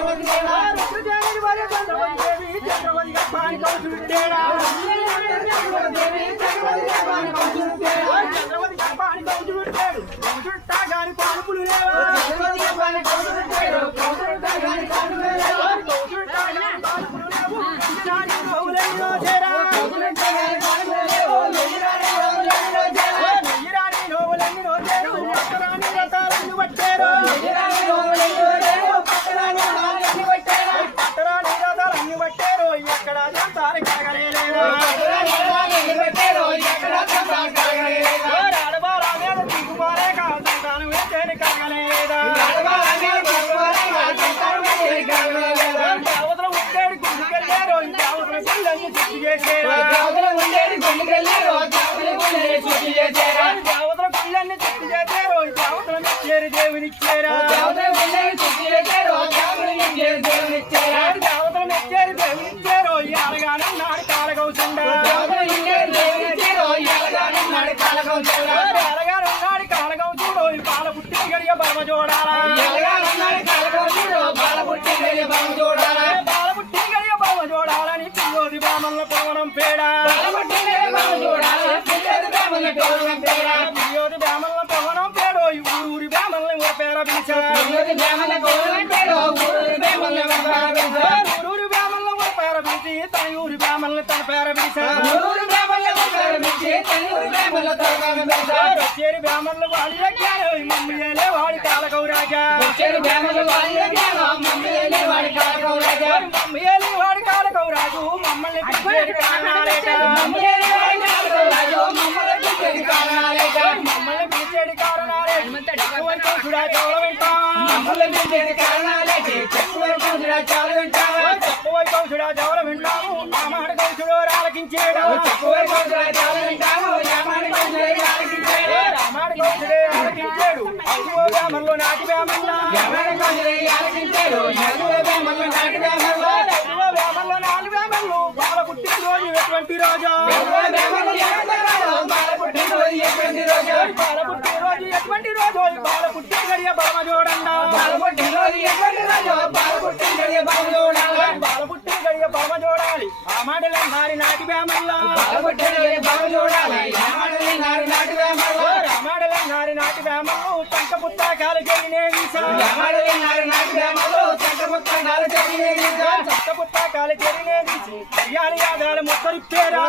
చంద్రవతి దేవి చూడతాడు పానికం చుట్టేడా చంద్రవతిగా పానికం చుట్టాడు చుట్టా గాని పానుపులు లేవా? నాడు కాలగవుతుడు ఈ పాల పుట్టి గడియ బలమ చూడాలా పేడా పిల్లోది బామల్ల పవనం పేడో ఊరూరి బామల్ని ఊర పేర పిలిచా ఊరూరి బామల్ల ఊర పేర పిలిచి తన ఊరి తన పేర పిలిచా వచ్చేరి వాడి ఎక్కారు ఈ మమ్మీ ఏలే వాడి కాలకవు రాజా మమ్మీ ఏలే వాడి కాలకవు రాజు మమ్మల్ని పిలిచేటి కారణాలేట మమ్మల్ని పిలిచేటి కారణాలేట ఎక్కువ చూడా చవల వింటాం తక్కువ కౌసుడా చవల వింటాము ఆ మాట కౌసుడు రాలకించేడు రామాడు గ్రామంలో నాటి వేమల్లా నాలుగు వేమల్లు బాల పుట్టిన రోజు ఎటువంటి రోజా? బాల పుట్టిన రోజు ఎటువంటి రోజు? ఈ బాల పుట్టిన గడియ బలమ చూడండా బాల పుట్టిన గడియ బలమ చూడాలి ఆ మాటలే నారి నాటి వేమల్లా రామాడలే నారి నాటి వేమల్లు పంట పుస్తకాలు జరిగినే వీసా చెత్త పుస్తకాలు జరిగినే వీసి బిర్యానీ యాదాలు ముద్దరిప్పేరా.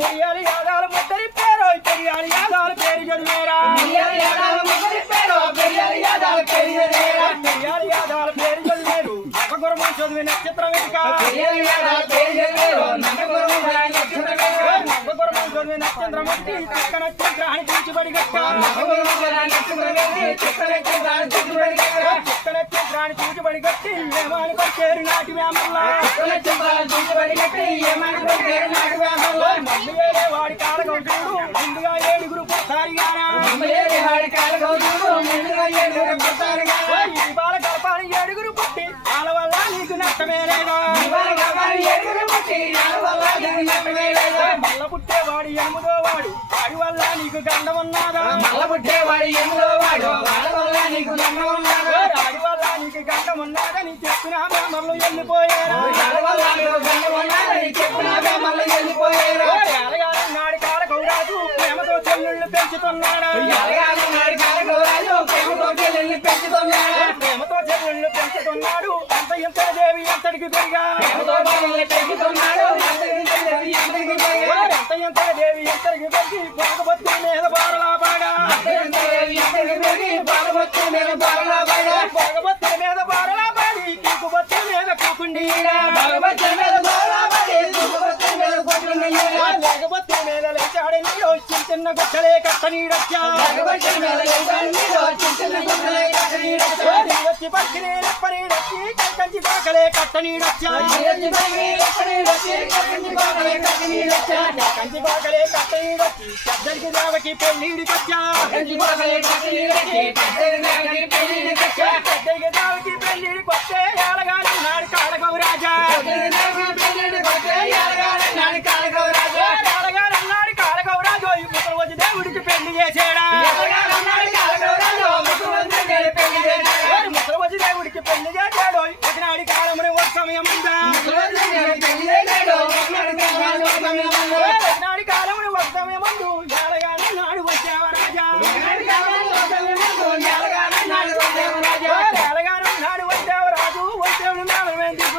ముయ్యాలి యాదాలు ముద్దరిప్పేరు. బిర్యానీ యాదాలు పేరు చదివేరా బిర్యానీ యాదాలు పేరు చదివి నక్షత్రం వెనుక గట్టి కొట్టేరు. నాటి వేమల్లా. ఏడుగురు ఏడుగురు పుట్టి వాళ్ళ వల్ల నీకు నష్టమే లేదా? పుట్టేవాడు ఎనిమిదో వాడు వాడి వల్ల నీకు గండం ఉన్నదా పుట్టేవాడు ఎందులో వాడు వాళ్ళ వల్ల నీకు నమ్మ ఉన్నాడు వాడి వల్ల నీకు గండం ఉన్నదని చెప్పిన బ్రాహ్మణులు వెళ్ళిపోయారా. వాళ్ళ వల్ల నీకు గండం ఉన్నాడని చెప్పినాగా మళ్ళీ వెళ్ళిపోయారు? నాడి కాల గౌరాజు ప్రేమతో చెల్లుళ్ళు పెంచుతున్నాడు? ప్రేమతో చెల్లుళ్ళు పెంచుతున్నాడు. ఎంతటి దేవి ఎంతటికి పెరిగా ఎంత ఎంత దేవి ఎంతటికి పెరిగి పొగబొత్తి మీద బారలా బాగా ఎంతకి మీద మీద బారలా బాడి కూకుబొత్తి మీద కూకుండి. బాలబొత్తు మీద బాలలా మీద లేకపోతే మీద లేచాడని చిన్న చిన్న గుట్టలే కట్టనీడొచ్చా? బాలబొత్తు మీద వచ్చి పక్కనే పనీడొచ్చి కంచి కట్టండి బాలలే కట్టనీడొచ్చా కంచి పెద్దరికి దేవకి పెళ్ళిడికొచ్చా పెళ్ళిడి కట్టా పెద్దరికి దేవకి పెళ్ళిడికొచ్చే నాడు కాళగవు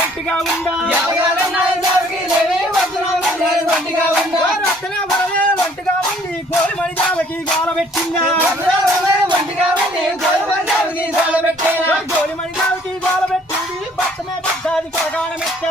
గట్టిగా ఉందా రత్తనే వరవే వంటగా ఉంది కోడి మణి జాలకి గోల పెట్టిందా? గోలి మణి జాలకి గోల పెట్టింది బట్టమే పెద్ద అది కొరగాడ పెట్టా